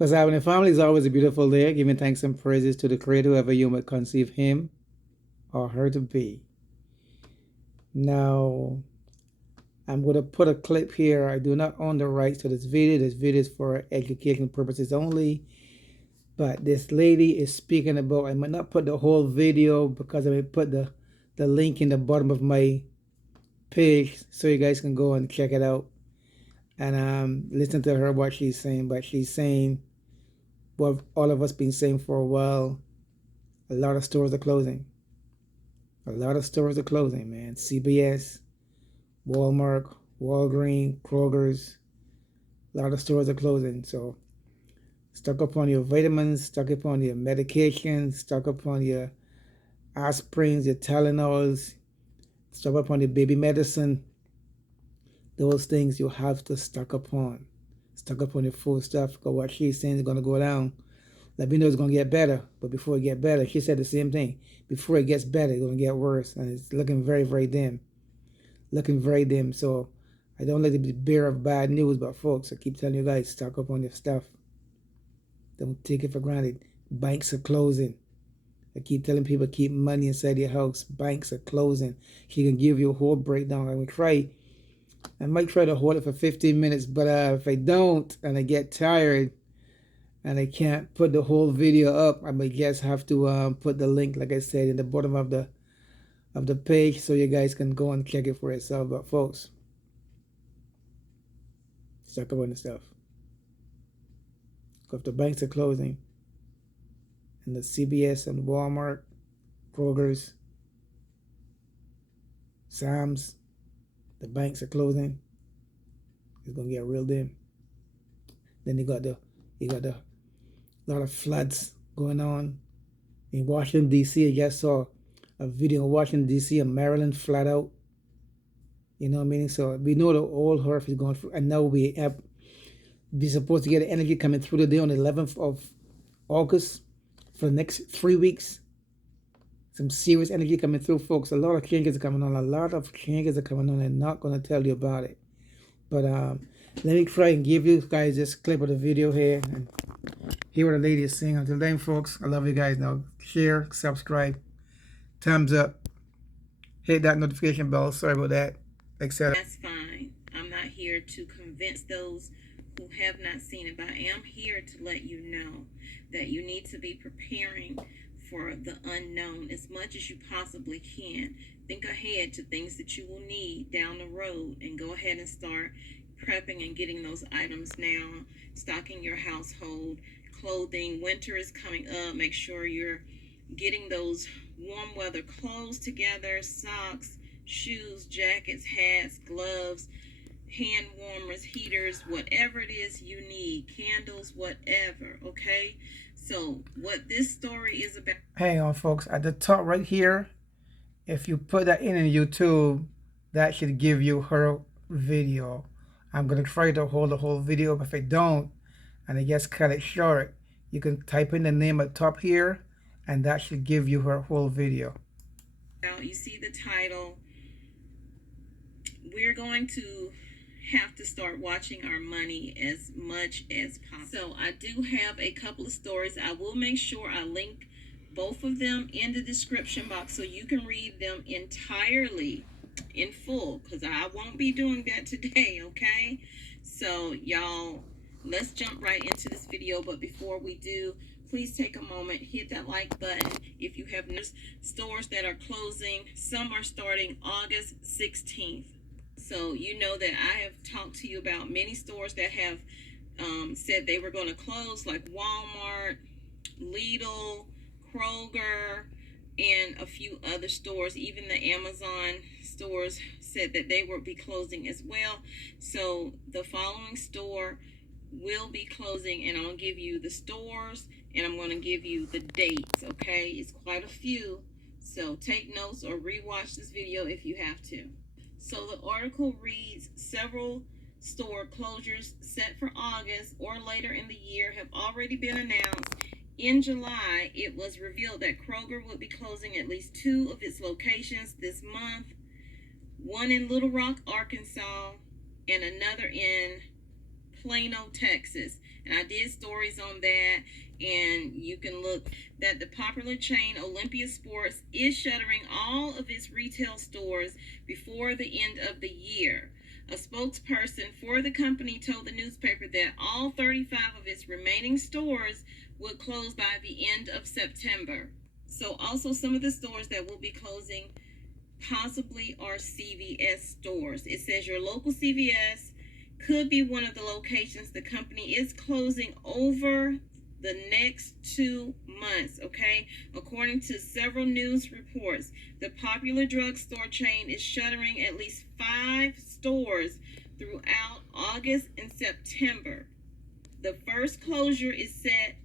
Because having a family is always a beautiful day, giving thanks and praises to the Creator, whoever you might conceive him or her to be. Now, I'm going to put a clip here. I do not own the rights to this video. This video is for education purposes only. But this lady is speaking about, I might not put the whole video because I may put the link in the bottom of my page so you guys can go and check it out and listen to her what she's saying. But she's saying what all of us been saying for a while. A lot of stores are closing. A lot of stores are closing, man. CBS, Walmart, Walgreens, Kroger's. A lot of stores are closing. So stock up on your vitamins, stock up on your medications, stock up on your aspirins, your Tylenols, stock up on your baby medicine. Those things you have to stock up on. Stock up on your food stuff because what she's saying is going to go down. Let me know it's going to get better. But before it get better, she said the same thing. Before it gets better, it's going to get worse. And it's looking very, very dim. Looking very dim. So I don't like to be the bearer of bad news, but folks, I keep telling you guys, stock up on your stuff. Don't take it for granted. Banks are closing. I keep telling people, keep money inside your house. Banks are closing. She can give you a whole breakdown. I might try to hold it for 15 minutes, but if I don't and I get tired and I can't put the whole video up, I might just have to put the link, like I said, in the bottom of the page so you guys can go and check it for yourself. But folks, stock up on the stuff. Because the banks are closing and the CBS and Walmart, Kroger's, Sam's, the banks are closing. It's gonna get real dim. Then you got the lot of floods going on in Washington D.C. I just saw a video in Washington D.C. and Maryland flat out. You know what I mean? So we know the whole earth is going through, and now we have be supposed to get energy coming through today on the 11th of August for the next 3 weeks. Some serious energy coming through, folks. A lot of changes are coming on. A lot of changes are coming on. I'm not going to tell you about it. But let me try and give you guys this clip of the video here and hear what the lady is saying. Until then, folks, I love you guys. Now, share, subscribe, thumbs up, hit that notification bell. Sorry about that, etc. That's fine. I'm not here to convince those who have not seen it, but I am here to let you know that you need to be preparing for the unknown as much as you possibly can. Think ahead to things that you will need down the road and go ahead and start prepping and getting those items now, stocking your household, clothing. Winter is coming up. Make sure you're getting those warm weather clothes together, socks, shoes, jackets, hats, gloves, hand warmers, heaters, whatever it is you need, candles, whatever, okay? So what this story is about. Hang on, folks. At the top right here, if you put that in YouTube, that should give you her video. I'm going to try to hold the whole video, but if I don't, and I just cut it short, you can type in the name at the top here, and that should give you her whole video. Now, you see the title. We're going to have to start watching our money as much as possible. So I do have a couple of stories. I will make sure I link both of them in the description box so you can read them entirely in full, because I won't be doing that today, okay? So y'all, let's jump right into this video. But before we do, please take a moment, hit that like button. If you have stores that are closing, some are starting August 16th. So you know that I have talked to you about many stores that have said they were going to close, like Walmart, Lidl, Kroger, and a few other stores. Even the Amazon stores said that they will be closing as well. So the following store will be closing, and I'm going to give you the stores and I'm going to give you the dates, okay? It's quite a few. So take notes or rewatch this video if you have to. So the article reads, several store closures set for August or later in the year have already been announced. In July, it was revealed that Kroger would be closing at least 2 of its locations this month, one in Little Rock, Arkansas, and another in Plano, Texas. And I did stories on that, and you can look that the popular chain Olympia Sports is shuttering all of its retail stores before the end of the year. A spokesperson for the company told the newspaper that all 35 of its remaining stores would close by the end of September. So also some of the stores that will be closing possibly are CVS stores. It says your local CVS could be one of the locations the company is closing over the next 2 months, okay? According to several news reports, the popular drugstore chain is shuttering at least 5 stores throughout August and September. The first closure is set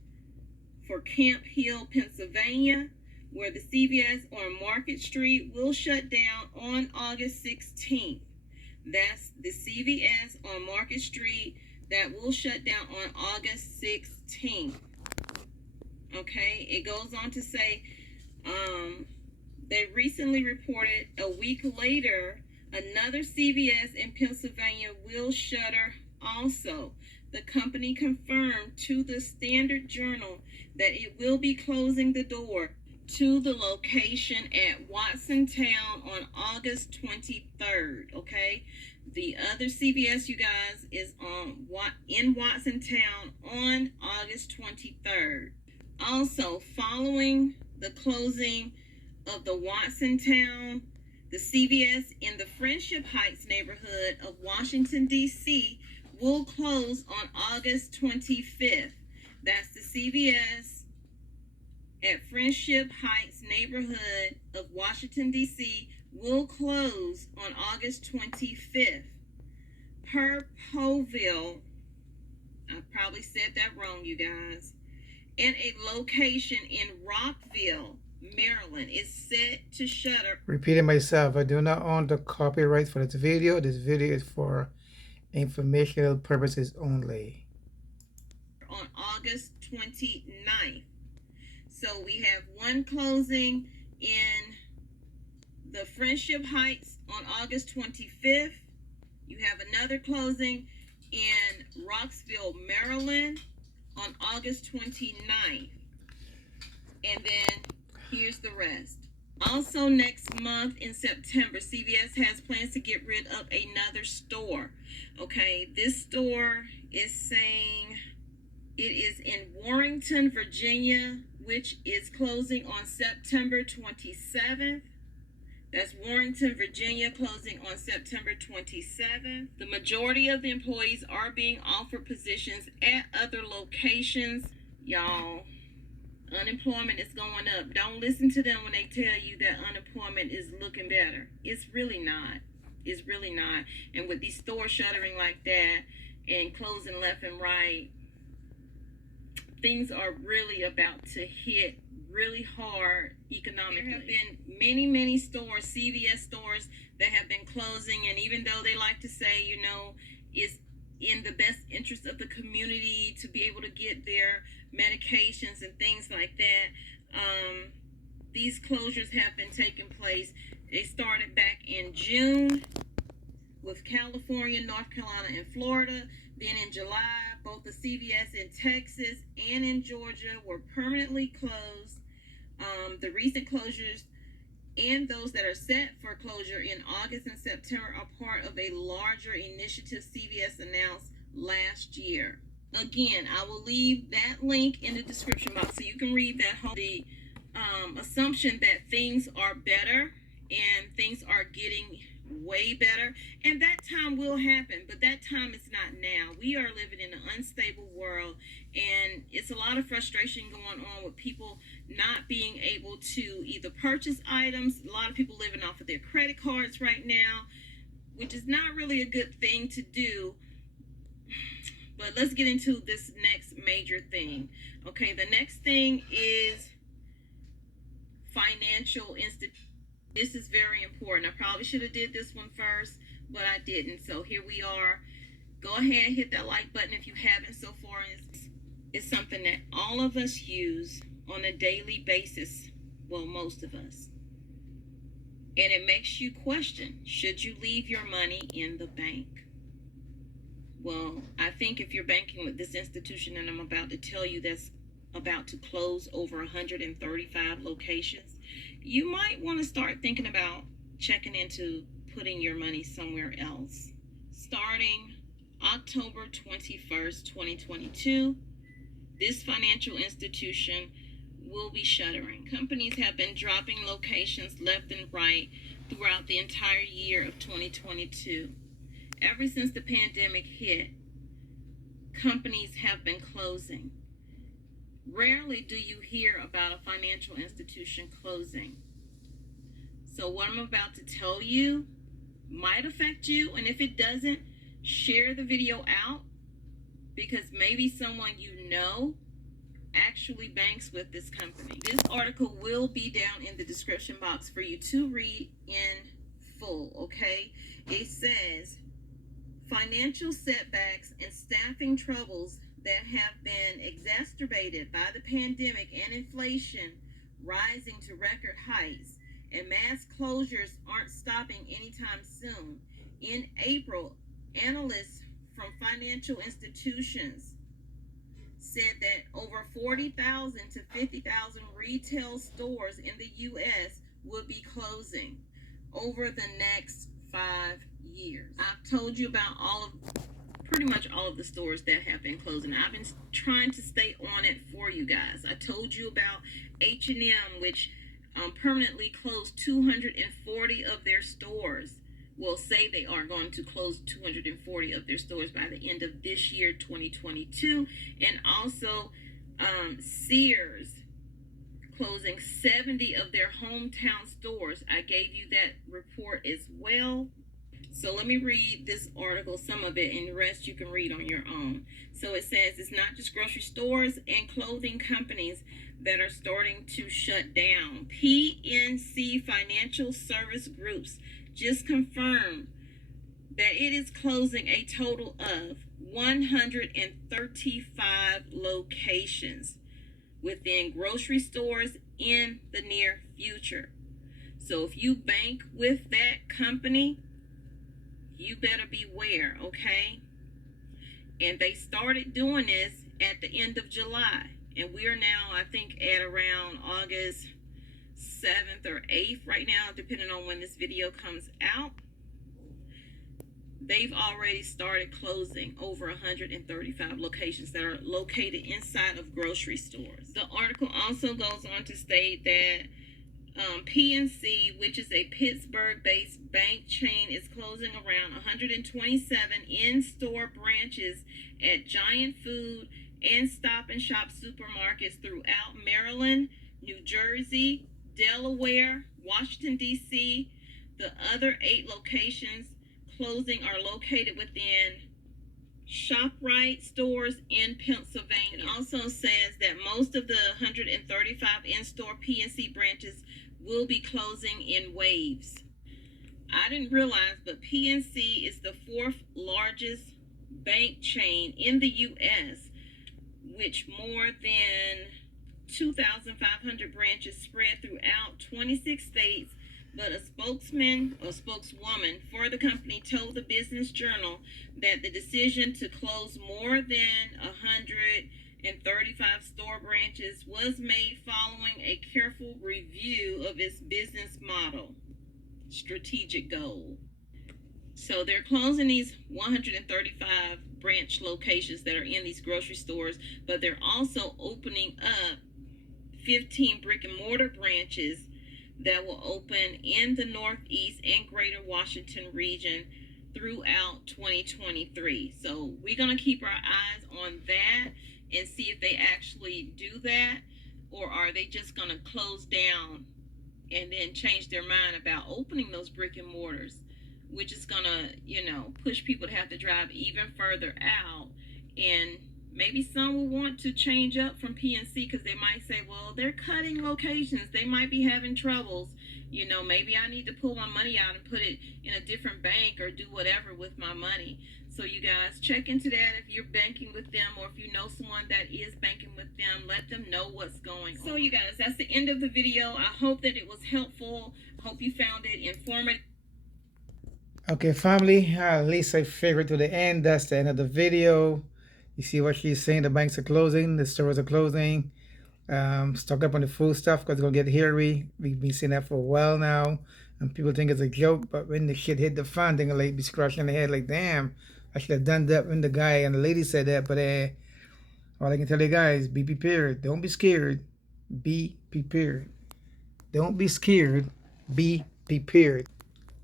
for Camp Hill, Pennsylvania, where the CVS on Market Street will shut down on August 16th. That's the CVS on Market Street that will shut down on August 16th. Okay, it goes on to say they recently reported a week later another CVS in Pennsylvania will shutter also. The company confirmed to the Standard Journal that it will be closing the door to the location at Watsontown on August 23rd, okay? The other CVS, you guys, is in Watsontown on August 23rd. Also, following the closing of the Watsontown, the CVS in the Friendship Heights neighborhood of Washington, D.C. will close on August 25th. That's the CVS at Friendship Heights neighborhood of Washington, D.C. will close on August 25th. Per Poville, I probably said that wrong, you guys, and a location in Rockville, Maryland, is set to shutter. Repeating myself, I do not own the copyright for this video. This video is for informational purposes only. On August 29th. So we have one closing in the Friendship Heights on August 25th. You have another closing in Roxville, Maryland on August 29th. And then here's the rest. Also next month in September, CVS has plans to get rid of another store. Okay, this store is saying it is in Warrenton, Virginia, which is closing on September 27th. That's Warrenton, Virginia, closing on September 27th. The majority of the employees are being offered positions at other locations. Y'all, unemployment is going up. Don't listen to them when they tell you that unemployment is looking better. It's really not. It's really not. And with these stores shuttering like that and closing left and right, things are really about to hit really hard economically. There have been many stores, CVS stores, that have been closing, and even though they like to say, you know, it's in the best interest of the community to be able to get their medications and things like that, these closures have been taking place. They started back in June with California, North Carolina, and Florida. Then in July, both the CVS in Texas and in Georgia were permanently closed. The recent closures and those that are set for closure in August and September are part of a larger initiative CVS announced last year. Again, I will leave that link in the description box so you can read that whole the assumption that things are better and things are getting way better, and that time will happen, but that time is not now. We are living in an unstable world, and it's a lot of frustration going on with people not being able to either purchase items. A lot of people living off of their credit cards right now, which is not really a good thing to do. But let's get into this next major thing. Okay, the next thing is financial institutions. This is very important. I probably should have did this one first, but I didn't. So here we are. Go ahead, hit that like button if you haven't so far. It's something that all of us use on a daily basis. Well, most of us. And it makes you question, should you leave your money in the bank? Well, I think if you're banking with this institution, and I'm about to tell you that's about to close over 135 locations, you might want to start thinking about checking into putting your money somewhere else. Starting October 21st, 2022, this financial institution will be shuttering. Companies have been dropping locations left and right throughout the entire year of 2022. Ever since the pandemic hit, companies have been closing. Rarely do you hear about a financial institution closing. So, what I'm about to tell you might affect you, and if it doesn't, share the video out, because maybe someone you know actually banks with this company. This article will be down in the description box for you to read in full, okay? It says, financial setbacks and staffing troubles that have been exacerbated by the pandemic and inflation rising to record heights, and mass closures aren't stopping anytime soon. In April, analysts from financial institutions said that over 40,000 to 50,000 retail stores in the U.S. would be closing over the next 5 years. I've told you about pretty much all of the stores that have been closing. I've been trying to stay on it for you guys. I told you about H&M, which permanently closed 240 of their stores. Will say they are going to close 240 of their stores by the end of this year, 2022. And also Sears closing 70 of their hometown stores. I gave you that report as well. So let me read this article, some of it, and the rest you can read on your own. So it says it's not just grocery stores and clothing companies that are starting to shut down. PNC Financial Service Groups just confirmed that it is closing a total of 135 locations within grocery stores in the near future. So if you bank with that company, you better beware, okay? And they started doing this at the end of July. And we are now, I think, at around August 7th or 8th right now, depending on when this video comes out. They've already started closing over 135 locations that are located inside of grocery stores. The article also goes on to state that PNC, which is a Pittsburgh-based bank chain, is closing around 127 in-store branches at Giant Food and Stop and Shop supermarkets throughout Maryland, New Jersey, Delaware, Washington, D.C. The other 8 locations closing are located within ShopRite stores in Pennsylvania. It also says that most of the 135 in-store PNC branches will be closing in waves. I didn't realize, but PNC is the 4th largest bank chain in the U.S., which more than 2,500 branches spread throughout 26 states. But a spokesman or spokeswoman for the company told the Business Journal that the decision to close more than 135 store branches was made following a careful review of its business model, strategic goal. So they're closing these 135 branch locations that are in these grocery stores, but they're also opening up 15 brick and mortar branches that will open in the Northeast and Greater Washington region throughout 2023. So we're going to keep our eyes on that and see if they actually do that, or are they just going to close down and then change their mind about opening those brick and mortars, which is going to, push people to have to drive even further out. And maybe some will want to change up from PNC because they might say, well, they're cutting locations. They might be having troubles. Maybe I need to pull my money out and put it in a different bank or do whatever with my money. So you guys check into that if you're banking with them, or if you know someone that is banking with them, let them know what's going on. So you guys, that's the end of the video. I hope that it was helpful. Hope you found it informative. Okay, family, at least I figured to the end. That's the end of the video. You see what she's saying? The banks are closing, the stores are closing. Stock up on the food stuff because it's gonna get hairy. We've been seeing that for a while now, and people think it's a joke. But when the shit hit the fan, they're gonna like be scratching their head like, "Damn, I should have done that." When the guy and the lady said that, but all I can tell you guys, be prepared. Don't be scared. Be prepared. Don't be scared. Be prepared.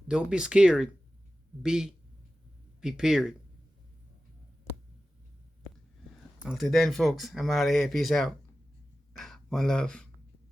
Don't be scared. Be prepared. Until then, folks, I'm out of here. Peace out. One love.